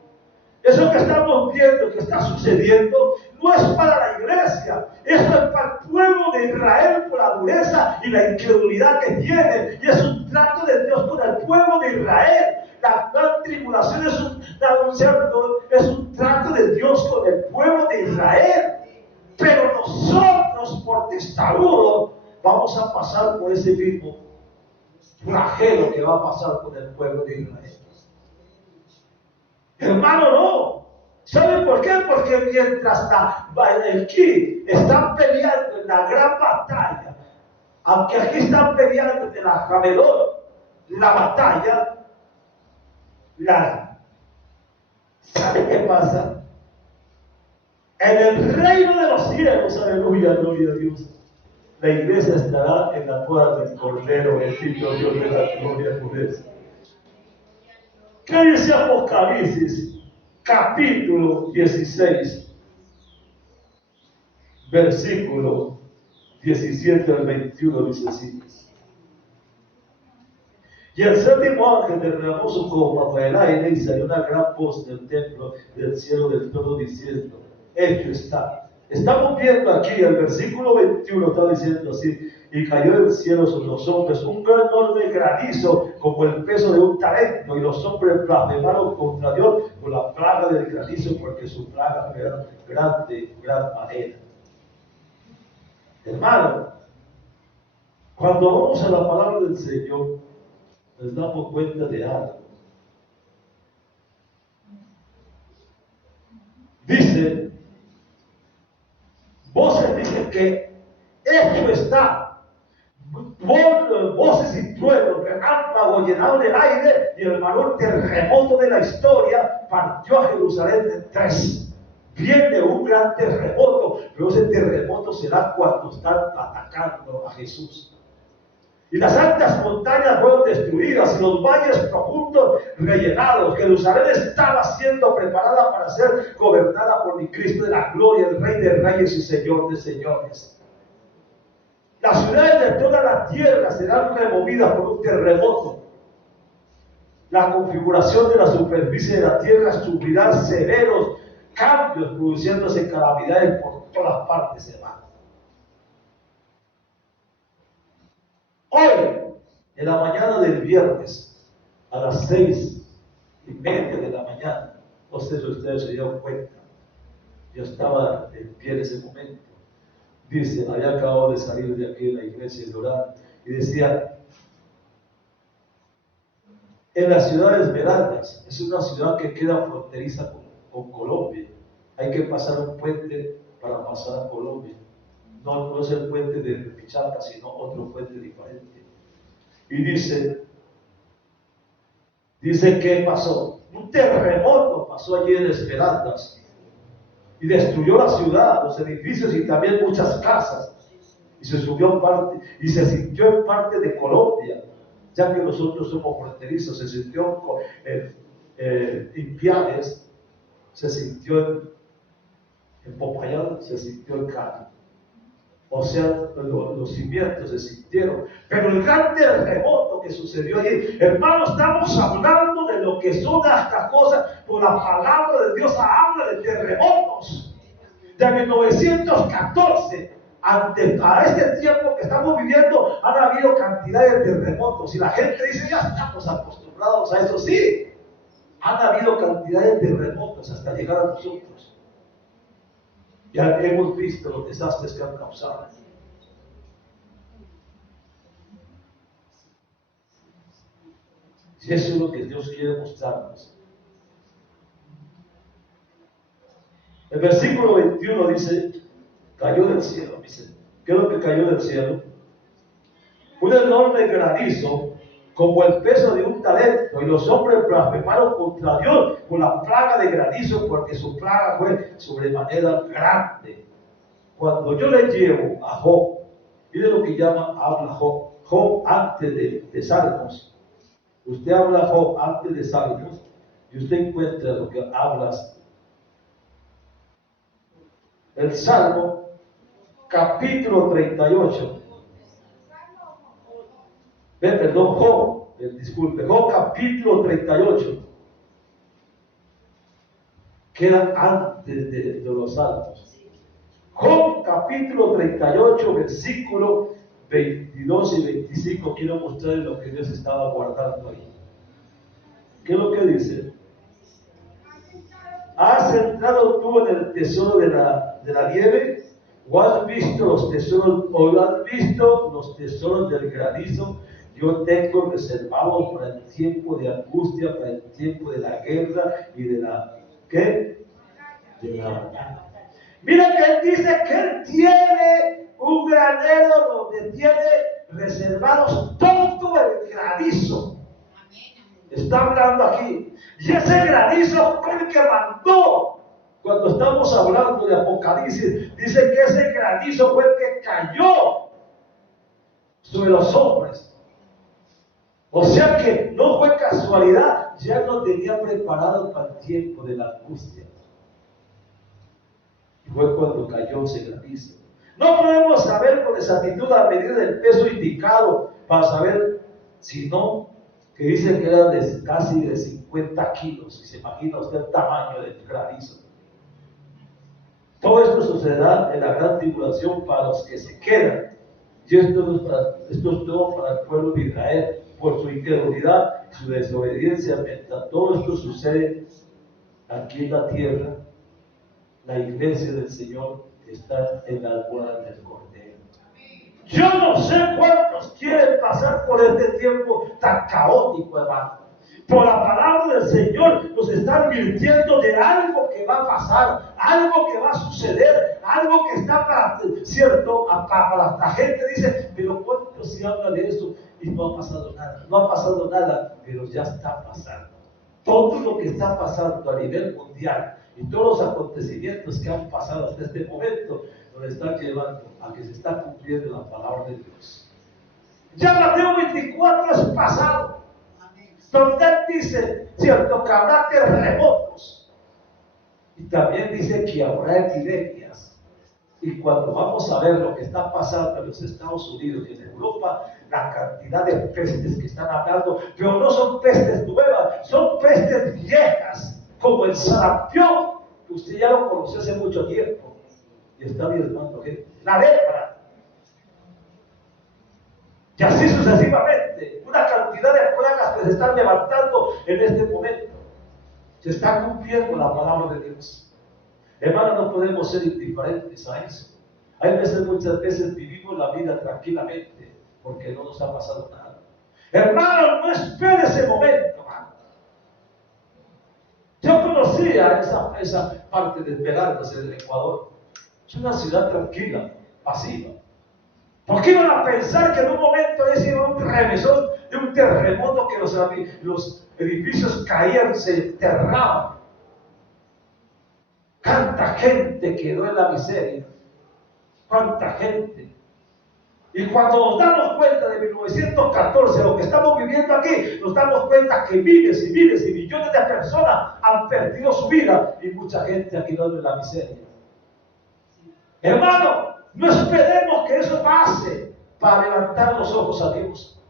eso que estamos viendo que está sucediendo, no es para la iglesia, eso es para el pueblo de Israel por la dureza y la incredulidad que tiene. Y es un trato de Dios con el pueblo de Israel. La gran tribulación es un trato de Dios con el pueblo de Israel. Pero nosotros, por testarudos, vamos a pasar por ese mismo flagelo que va a pasar con el pueblo de Israel. Hermano, no. ¿Saben por qué? Porque mientras aquí están peleando en la gran batalla, aunque aquí están peleando en el Armagedón, la batalla, ¿sabe qué pasa? En el reino de los cielos, aleluya, gloria a Dios, la iglesia estará en la boda del Cordero, bendito Dios de la gloria por eso. ¿Qué dice Apocalipsis, capítulo 16, versículo 17 al 21? Dice así: y el séptimo ángel derramó su copa por el aire, y salió una gran voz del templo del cielo del trono diciendo: hecho está. Estamos viendo aquí el versículo 21, está diciendo así: y cayó del cielo sobre los hombres un gran enorme granizo como el peso de un talento, y los hombres blasfemaron contra Dios por la plaga del granizo, porque su plaga era grande, gran manera. Hermano, cuando vamos a la palabra del Señor, nos damos cuenta de algo. Dice, voces dicen que esto está. Voces y truenos, relámpagos llenaron el aire, y el mayor terremoto de la historia partió a Jerusalén en tres. Viene un gran terremoto, pero ese terremoto será cuando están atacando a Jesús. Y las altas montañas fueron destruidas y los valles profundos rellenados. Jerusalén estaba siendo preparada para ser gobernada por mi Cristo de la gloria, el Rey de reyes y Señor de señores. Las ciudades de toda la tierra serán removidas por un terremoto. La configuración de la superficie de la tierra sufrirá severos cambios, produciéndose calamidades por todas partes, hermano. Hoy, en la mañana del viernes, a las 6:30 de la mañana, no sé si ustedes se dieron cuenta, yo estaba en pie en ese momento. Dice, había acabado de salir de aquí de la iglesia de orar, y decía, en la ciudad de Esmeraldas, es una ciudad que queda fronteriza con Colombia. Hay que pasar un puente para pasar a Colombia. No es el puente de Pichata, sino otro puente diferente. Y dice, ¿qué pasó? Un terremoto pasó allí en Esmeraldas y destruyó la ciudad, los edificios y también muchas casas. Y se subió en parte, y se sintió en parte de Colombia, ya que nosotros somos fronterizos, se sintió Ipiales, se sintió en Popayán, se sintió en Cali. O sea, los cimientos se sintieron. Pero el gran terremoto que sucedió allí, hermanos, estamos hablando de lo que son estas cosas. Por la palabra de Dios habla de terremotos. De 1914 a este tiempo que estamos viviendo, han habido cantidad de terremotos. Y la gente dice, ya estamos acostumbrados a eso. Sí, han habido cantidad de terremotos hasta llegar a nosotros. Ya hemos visto los desastres que han causado. Y eso es lo que Dios quiere mostrarnos. El versículo 21 dice, cayó del cielo. Dice, ¿qué es lo que cayó del cielo? Un enorme granizo, como el peso de un talento, y los hombres blasfemaron contra Dios por la plaga de granizo, porque su plaga fue sobremanera grande. Cuando yo le llevo a Job, mire lo que habla Job. Job antes de Salmos. Usted habla Job antes de Salmos y usted encuentra lo que hablas. El Salmo, capítulo 38. Perdón, Job, disculpe, Job capítulo 38. Queda antes de los Salmos. Job capítulo 38, versículo 22 y 25. Quiero mostrarles lo que Dios estaba guardando ahí. ¿Qué es lo que dice? ¿Has entrado tú en el tesoro de la nieve? ¿O has visto los tesoros del granizo? Yo tengo reservados para el tiempo de angustia, para el tiempo de la guerra y de la ¿qué? De la batalla. Mira que él dice que él tiene un granero donde tiene reservados todo el granizo. Está hablando aquí. Y ese granizo fue el que mandó. Cuando estamos hablando de Apocalipsis, dice que ese granizo fue el que cayó sobre los hombres. O sea que no fue casualidad, ya lo tenía preparado para el tiempo de la angustia. Fue cuando cayó ese granizo. No podemos saber con exactitud a medida del peso indicado para saber, sino que dicen que eran casi de 50 kilos. Y se imagina usted el tamaño del granizo. Todo esto sucederá en la gran tribulación para los que se quedan. Y esto es todo para el pueblo de Israel, por su incredulidad y su desobediencia. Mientras todo esto sucede aquí en la tierra, la iglesia del Señor está en la almohada del Cordero. Yo no sé cuántos quieren pasar por este tiempo tan caótico, hermano. Por la palabra del Señor nos está advirtiendo de algo que va a pasar, algo que va a suceder, algo que está para, cierto, para la gente dice, pero ¿cuánto se habla de eso? Y no ha pasado nada, no ha pasado nada, pero ya está pasando. Todo lo que está pasando a nivel mundial y todos los acontecimientos que han pasado hasta este momento nos están llevando a que se está cumpliendo la palabra de Dios. Ya Mateo 24 es pasado, donde él dice, cierto, que habrá terremotos y también dice que habrá epidemias. Y cuando vamos a ver lo que está pasando en los Estados Unidos y en Europa, la cantidad de pestes que están hablando, pero no son pestes nuevas, son pestes viejas, como el sarampión, que usted ya lo conoció hace mucho tiempo y está diezmando gente. La lepra. Y así sucesivamente, una cantidad de plagas que se están levantando en este momento. Se está cumpliendo la palabra de Dios. Hermano, no podemos ser indiferentes a eso. Hay veces, muchas veces vivimos la vida tranquilamente porque no nos ha pasado nada. Hermano, no espere ese momento, hermano. Yo conocía esa parte de Esmeraldas en el Ecuador. Es una ciudad tranquila, pasiva. ¿Por qué iban a pensar que en un momento ese iba un remesón de un terremoto que los edificios caían, se enterraban? ¿Cuánta gente quedó en la miseria? ¿Cuánta gente? Y cuando nos damos cuenta de 1914, lo que estamos viviendo aquí, nos damos cuenta que miles y miles y millones de personas han perdido su vida y mucha gente ha quedado en la miseria. Hermano, no esperemos que eso pase para levantar los ojos a Dios.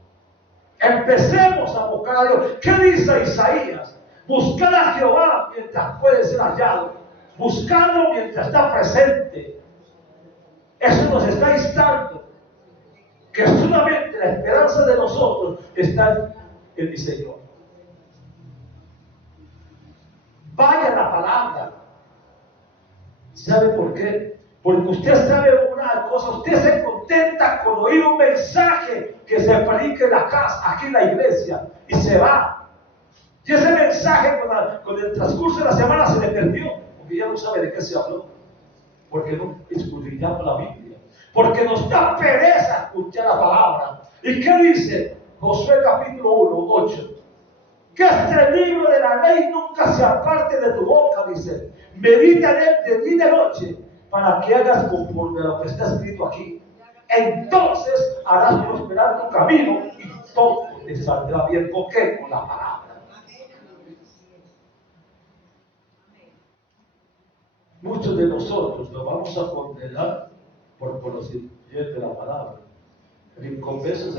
Empecemos a buscar a Dios. ¿Qué dice Isaías? Buscar a Jehová mientras puede ser hallado. Buscarlo mientras está presente. Eso nos está instando que solamente la esperanza de nosotros está en mi Señor. Vaya la palabra. ¿Sabe por qué? Porque usted sabe una cosa, usted se contenta con oír un mensaje que se predique en la casa, aquí en la iglesia, y se va. Y ese mensaje con el transcurso de la semana se le perdió, porque ya no sabe de qué se habló, porque no escudriñamos la Biblia, porque nos da pereza escuchar la palabra. ¿Y qué dice Josué capítulo 1, 8? Que este libro de la ley nunca se aparte de tu boca, dice. Medita en él de día y de noche, para que hagas conforme a lo que está escrito aquí. Entonces harás prosperar tu camino y todo te saldrá bien. ¿Con qué? Con la palabra. Muchos de nosotros nos vamos a condenar por conocimiento de la palabra. El inconverso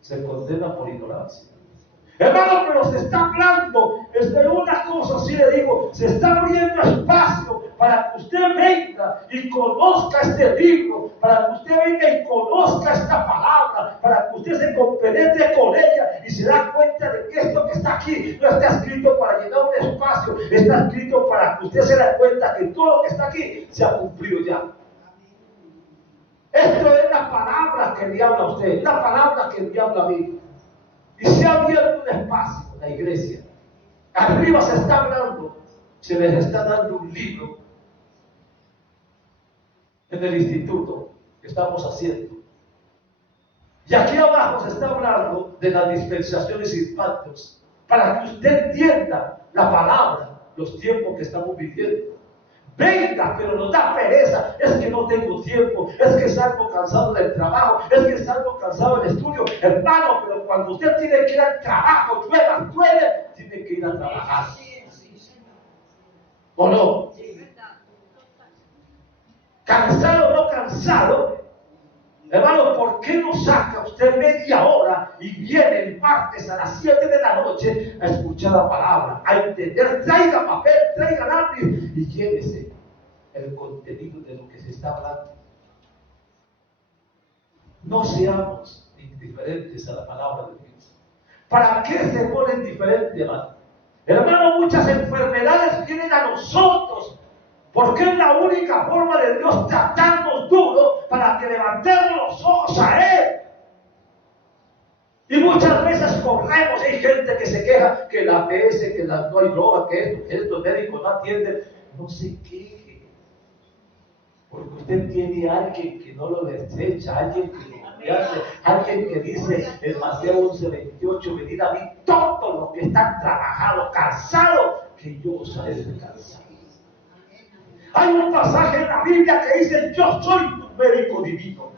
se condena por ignorancia. Hermano, pero se está hablando de una cosa, así le digo, se está abriendo espacio para que usted venga y conozca este libro, para que usted venga y conozca esta palabra, para que usted se compenetre con ella y se da cuenta de que esto que está aquí no está escrito para llenar un espacio, está escrito para que usted se dé cuenta que todo lo que está aquí se ha cumplido ya. Esto es la palabra que le habla a usted, la palabra que le habla a mí. Y se ha abierto un espacio en la iglesia. Arriba se está hablando, se les está dando un libro en el instituto que estamos haciendo. Y aquí abajo se está hablando de las dispensaciones y pactos, para que usted entienda la palabra, los tiempos que estamos viviendo. Venga, pero nos da pereza. Es que no tengo tiempo, es que salgo cansado del trabajo, es que salgo cansado del estudio. Hermano, pero cuando usted tiene que ir al trabajo, llueve, tiene que ir a trabajar. ¿O no? Cansado o no cansado, hermano, ¿por qué no saca usted media hora y viene el martes a las 7 de la noche a escuchar la palabra, a entender? Traiga papel, traiga lápiz y llévese el contenido de lo que se está hablando. No seamos indiferentes a la palabra de Dios. ¿Para qué se ponen diferentes, hermano? Hermano, muchas enfermedades vienen a nosotros porque es la única forma de Dios tratarnos duro para que levantemos los ojos a Él. Y muchas veces corremos, hay gente que se queja que la APS, que no hay droga, que estos médicos no atienden. No se queje, porque usted tiene a alguien que no lo desecha, alguien que lo hace, alguien que dice en Mateo 11:28, venid a mí todos los que están trabajados, cansados, que yo os haré descansar. Hay un pasaje en la Biblia que dice, yo soy tu médico divino.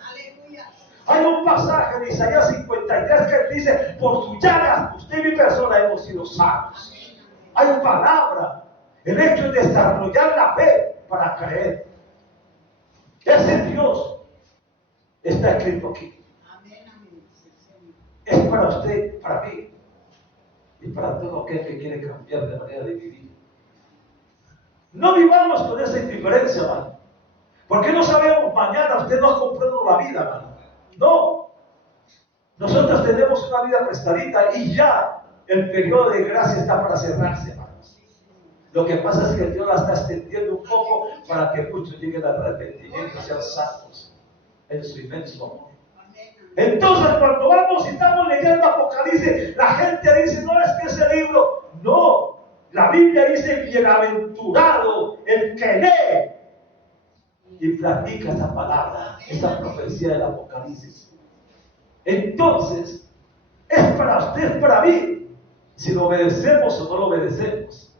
Hay un pasaje en Isaías 53 que dice, por sus llagas usted y mi persona hemos sido sanos. Hay palabra, el hecho de desarrollar la fe para creer. Ese Dios está escrito aquí. Es para usted, para mí y para todo aquel que quiere cambiar de manera de vivir. No vivamos con esa indiferencia, hermano, porque no sabemos mañana. Usted no ha comprado la vida, hermano. No, nosotros tenemos una vida prestadita y ya el periodo de gracia está para cerrarse, hermanos. Lo que pasa es que Dios la está extendiendo un poco para que muchos lleguen al arrepentimiento y sean santos en su inmenso amor. Entonces, cuando vamos y estamos leyendo Apocalipsis, la gente dice, no, es que ese libro, no. La Biblia dice, bienaventurado el que lee y practica esa palabra, esa profecía del Apocalipsis. Entonces, es para usted, es para mí, si lo obedecemos o no lo obedecemos.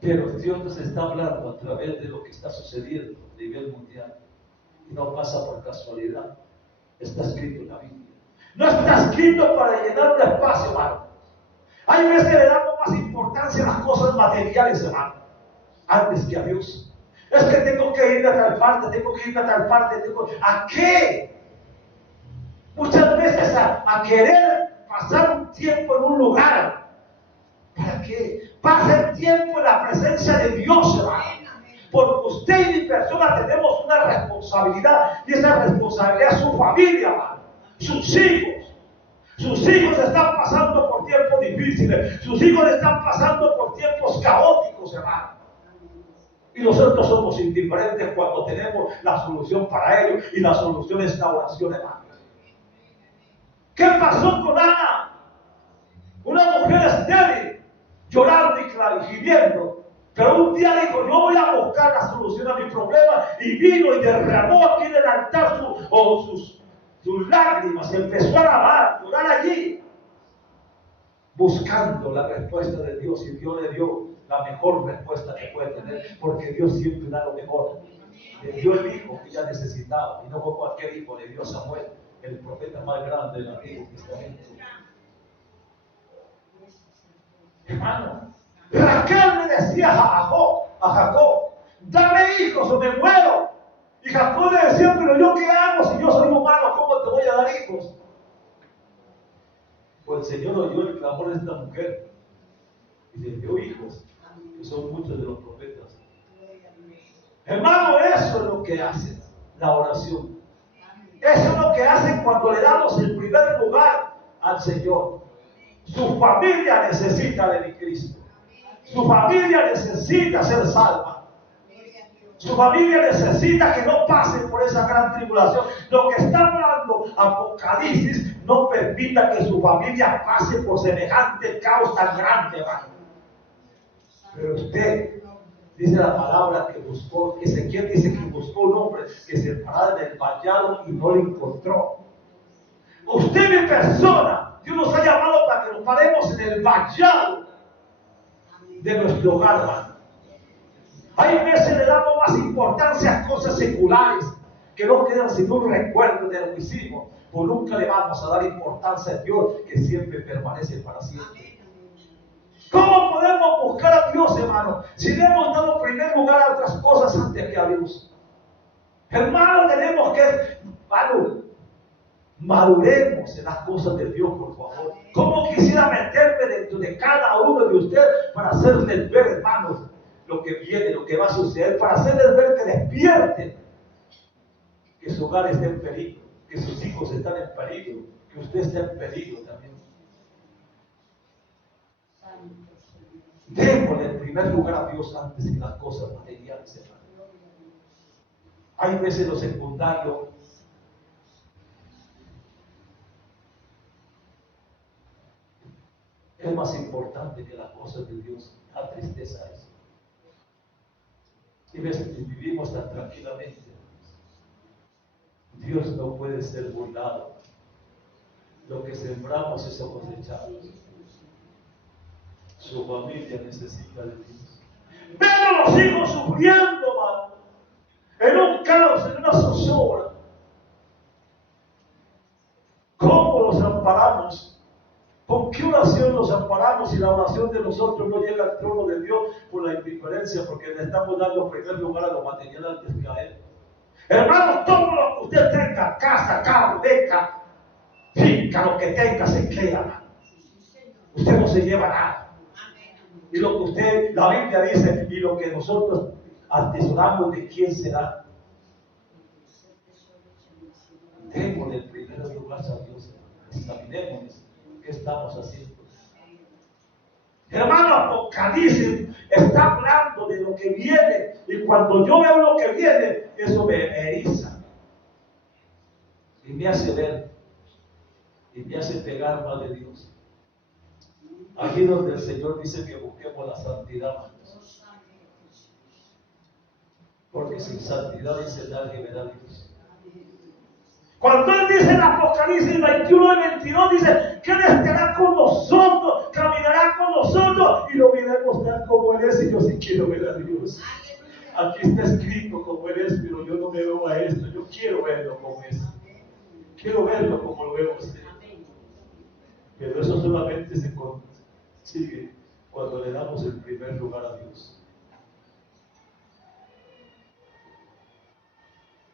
Pero Dios nos está hablando a través de lo que está sucediendo a nivel mundial. Y no pasa por casualidad. Está escrito en la Biblia. No está escrito para llenar un espacio, hermano. Hay veces le damos más importancia a las cosas materiales, hermano, antes que a Dios. Es que tengo que irme a tal parte, tengo que irme a tal parte, ¿a qué? Muchas veces a querer pasar un tiempo en un lugar. ¿Para qué? Pasa el tiempo en la presencia de Dios, hermano. Porque usted y mi persona tenemos una responsabilidad, y esa responsabilidad es su familia, hermano. Sus hijos. Sus hijos están pasando por tiempos difíciles. Sus hijos están pasando por tiempos caóticos, hermano. Y nosotros somos indiferentes cuando tenemos la solución para ellos. Y la solución es la oración, hermano. ¿Qué pasó con Ana? Una mujer estéril, llorando y gimiendo. Pero un día dijo, yo voy a buscar la solución a mi problema. Y vino y derramó aquí en el altar sus lágrimas. Y empezó a alabar, a llorar allí, buscando la respuesta de Dios. Y Dios le dio la mejor respuesta que puede tener, porque Dios siempre da lo mejor. Le dio el hijo que ella necesitaba, y no fue cualquier hijo, le dio Samuel, el profeta más grande del Antiguo Testamento. Hermano, Raquel le decía a Jacob, dame hijos o me muero. Y Jacob le decía, pero yo qué hago si yo soy humano, ¿cómo te voy a dar hijos? Pues el Señor oyó el clamor de esta mujer y le dio hijos, que son muchos de los profetas. Hermano, eso es lo que hace la oración. Eso es lo que hace cuando le damos el primer lugar al Señor. Su familia necesita de mi Cristo. Su familia necesita ser salva. Su familia necesita que no pasen por esa gran tribulación. Lo que está hablando Apocalipsis no permita que su familia pase por semejante caos tan grande, hermano. Pero usted, dice la palabra que buscó, Ezequiel dice que buscó un hombre que se parara en el vallado y no lo encontró. Usted, mi persona, Dios nos ha llamado para que nos paremos en el vallado de nuestro hogar, hermano. Hay veces le damos más importancia a cosas seculares que no quedan sino un recuerdo de lo que hicimos, pues nunca le vamos a dar importancia a Dios, que siempre permanece para siempre. ¿Cómo podemos buscar a Dios, hermano, si le hemos dado primer lugar a otras cosas antes que a Dios? Hermano, tenemos que, maduremos en las cosas de Dios, por favor. ¿Cómo quisiera meterme dentro de cada uno de ustedes para hacerles ver, hermanos, lo que viene, lo que va a suceder, para hacerles ver que despierten, que su hogar está en peligro, que sus hijos están en peligro, que usted está en peligro también? Démosle en primer lugar a Dios antes que las cosas materiales, hermano. Hay veces lo secundario es más importante que las cosas de Dios. La tristeza es. Y vivimos tan tranquilamente. Dios no puede ser burlado. Lo que sembramos, eso cosechamos. Su familia necesita de Dios. Ven a los hijos sufriendo, hermano, en un caos, en una zozobra. ¿Cómo los amparamos? ¿Con qué oración los amparamos si la oración de nosotros no llega al trono de Dios por la indiferencia? Porque le estamos dando primer lugar a lo material antes que a Él. Hermanos, todo lo que usted tenga, casa, carro, beca, finca, lo que tenga, se queda. Usted no se lleva nada. Y lo que usted, la Biblia dice, y lo que nosotros atesoramos, ¿de quién será? Démosle el primer lugar a Dios. Examinemos qué estamos haciendo. Hermano, Apocalipsis está hablando de lo que viene, y cuando yo veo lo que viene, eso me eriza y me hace ver y me hace pegar más de Dios. Aquí donde el Señor dice que busquemos la santidad, porque sin santidad dice nadie verá a Dios. Cuando Él dice en Apocalipsis 21 y 22, dice que Él estará con nosotros, caminará con nosotros y lo veremos tal como Él es. Y yo sí quiero ver a Dios. Aquí está escrito como Él es, pero yo no me veo a esto. Yo quiero verlo como es. Quiero verlo como lo veo usted. Pero eso solamente sigue cuando le damos el primer lugar a Dios.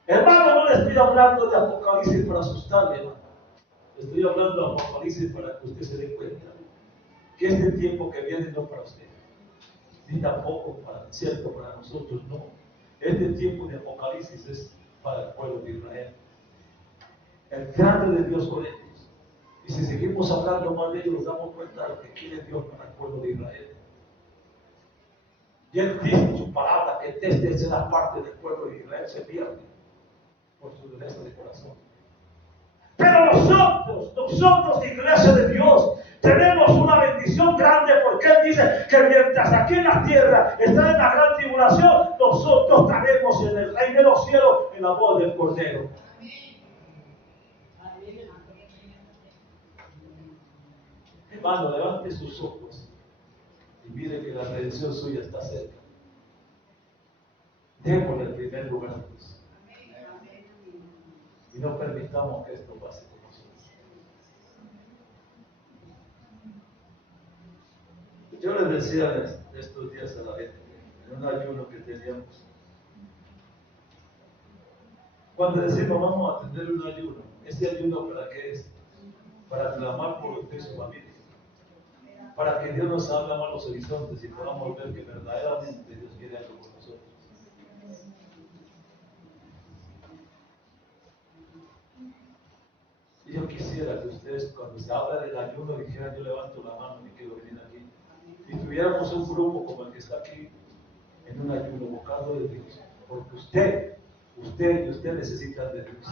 Hermano, no le estoy hablando de Apocalipsis para asustarle, hermano. Le estoy hablando de Apocalipsis para que usted se dé cuenta que este tiempo que viene no es para usted, ni tampoco cierto para nosotros, no. Este tiempo de Apocalipsis es para el pueblo de Israel. El grande de Dios con ellos. Y si seguimos hablando más de ellos, nos damos cuenta de lo que quiere Dios para el pueblo de Israel. Y Él dice en su palabra que desde esa parte del pueblo de Israel se pierde por su dureza de corazón. Pero nosotros, iglesia de Dios, tenemos una bendición grande porque Él dice que mientras aquí en la tierra está en la gran tribulación, nosotros estaremos en el reino de los cielos en la voz del Cordero. Hermano, levante sus ojos y mire que la redención suya está cerca. Démosle el primer lugar a Dios. Y no permitamos que esto pase con nosotros. Yo les decía estos días a la gente, en un ayuno que teníamos, cuando decimos vamos a tener un ayuno, ¿este ayuno para qué es? Para clamar por usted y su familia, para que Dios nos abra más los horizontes y podamos ver que verdaderamente Dios quiere algo con nosotros. Y yo quisiera que ustedes, cuando se habla del ayuno, dijeran: yo levanto la mano y quiero venir aquí. Y tuviéramos un grupo como el que está aquí, en un ayuno, buscando de Dios. Porque usted necesita de Dios.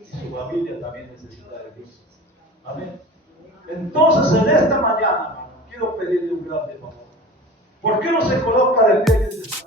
Y su familia también necesita de Dios. Amén. Entonces, en esta mañana, hermano, quiero pedirle un grande favor. ¿Por qué no se coloca de pie en este